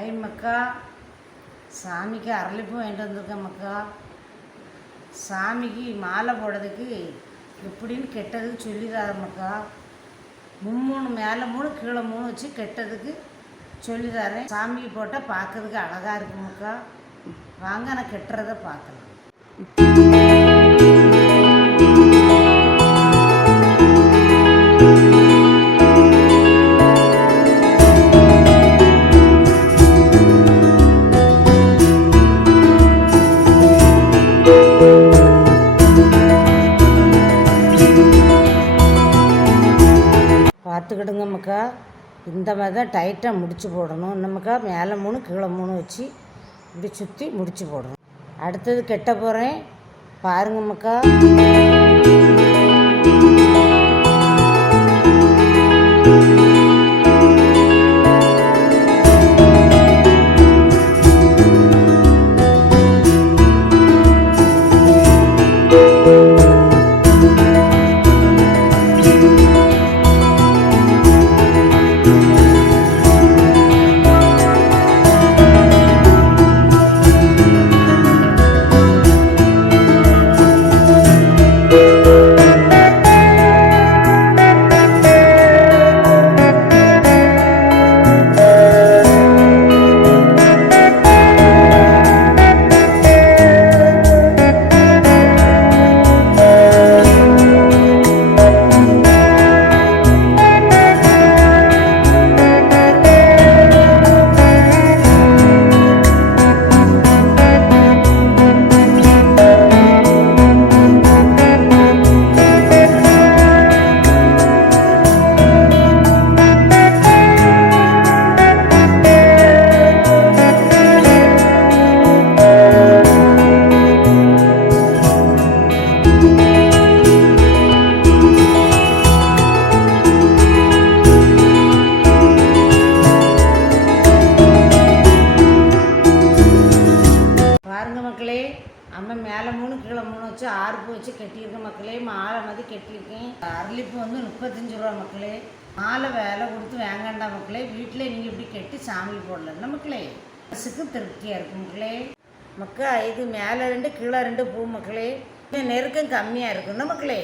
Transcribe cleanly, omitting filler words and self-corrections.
ஐ மக்கா, சாமிக்கு அரளிப்பூ வாங்கிட்டு வந்திருக்கேன் மக்கா. சாமிக்கு மாலை போடுறதுக்கு எப்படின்னு கெட்டதுக்கு சொல்லிடாத மக்கா. 3 மேலே 3 கீழே 3 வச்சு கெட்டதுக்கு சொல்லித்தரேன். சாமிக்கு போட்டால் பார்க்கறதுக்கு அழகாக இருக்கு மக்கா. வாங்க நான் கெட்டுறதை பார்க்கலாம். பார்த்துக்கிடுங்க மக்கா. இந்த மாதிரி தான் டைட்டாக முடிச்சு போடணும். நம்மக்கா மேலே 3 கீழே 3 வச்சு இப்படி சுற்றி முடிச்சு போடணும். அடுத்தது கெட்ட போகிறேன் பாருங்க மக்கா. மக்களே, அம்மா மேலே 3 கீழே 3 வச்சு 6 பூ வச்சு கட்டியிருக்கேன் மக்களே. மாலை மாதிரி கட்டியிருக்கேன். அரளிப்பூ வந்து 35 ரூபா மக்களே. மாலை வேலை கொடுத்து வாங்கண்டா மக்களே. வீட்டில் நீங்கள் இப்படி கட்டி சாமி போடலன்னா மக்களே மனசுக்கு திருப்தியாக இருக்கும் மக்களே. மக்கா இது மேலே 2 கீழே 2 பூ மக்களே. நெருக்கம் கம்மியாக இருக்குன்னா மக்களே.